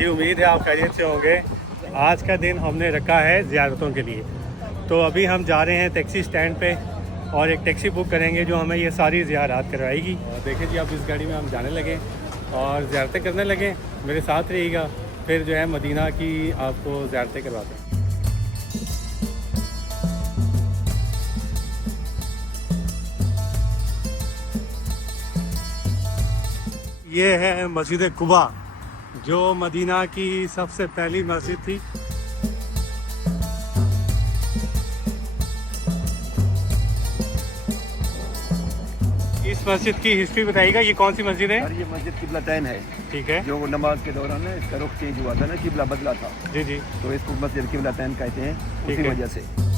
जी उम्मीद है आप खैरियत से होंगे। आज का दिन हमने रखा है ज़ियारतों के लिए, तो अभी हम जा रहे हैं टैक्सी स्टैंड पे और एक टैक्सी बुक करेंगे जो हमें ये सारी ज़ियारत करवाएगी। और देखिए जी, अब इस गाड़ी में हम जाने लगे और ज़ियारतें करने लगे। मेरे साथ रहिएगा, फिर जो है मदीना की आपको ज़ियारतें करवाते हैं। ये है मस्जिद कुबा, जो मदीना की सबसे पहली मस्जिद थी। इस मस्जिद की हिस्ट्री बताइएगा, ये कौन सी मस्जिद है? और ये मस्जिद किबलातैन है। ठीक है। जो नमाज के दौरान है इसका रुख चेंज हुआ था ना, किबला बदला था, जी जी, तो इसको मस्जिद किबलातैन कहते हैं उसी वजह से।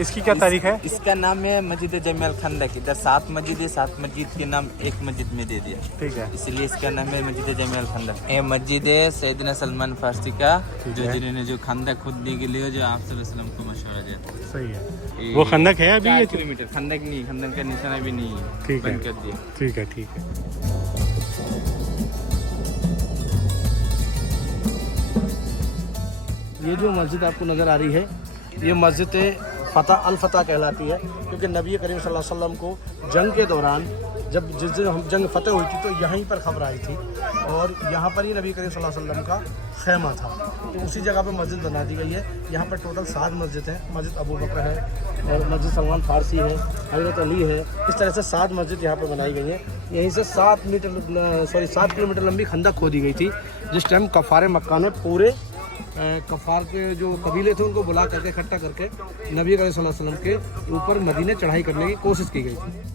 इसकी क्या तारीख है? इसका नाम है मस्जिद जमील खंदक। इधर 7 मस्जिद है, 7 मस्जिद के नाम एक मस्जिद में दे दिया, ठीक है। इसलिए इसका नाम है मस्जिद जमील खंदक। ये मस्जिद है सैयदना सलमान फारसी का, जो जिन्होंने जो खंदक खोदने के लिए जो आप सल्लल्लाहु अलैहि वसल्लम को मशवरा दिया। सही है। वो खंदक है अभी? 4 किलोमीटर खंदक नहीं, खंदक का निशाना भी नहीं है, ठीक है, बंद कर दिया। ठीक है, ठीक है। ये जो मस्जिद आपको नज़र आ रही है, ये मस्जिद फ़तह अल फ़तह कहलाती है, क्योंकि नबी करीम सल्लल्लाहु अलैहि वसल्लम को जंग के दौरान जब जिस दिन हम जंग फ़तह हुई थी तो यहीं पर खबर आई थी और यहाँ पर ही नबी करीम सल्लल्लाहु अलैहि वसल्लम का खैमा था, तो उसी जगह पर मस्जिद बना दी गई है। यहाँ पर टोटल 7 मस्जिद हैं। मस्जिद अबू बकर है और मस्जिद सलमान फारसी है, हज़रत अली है। इस तरह से 7 मस्जिद यहाँ पर बनाई गई हैं। यहीं से 7 किलोमीटर लंबी खंदक खोदी गई थी, जिस टाइम कफ़ार मक्का ने पूरे कफ़ार के जो कबीले थे उनको बुला करके इकट्ठा करके नबी सल्लल्लाहु अलैहि वसल्लम के ऊपर मदीने चढ़ाई करने की कोशिश की गई थी।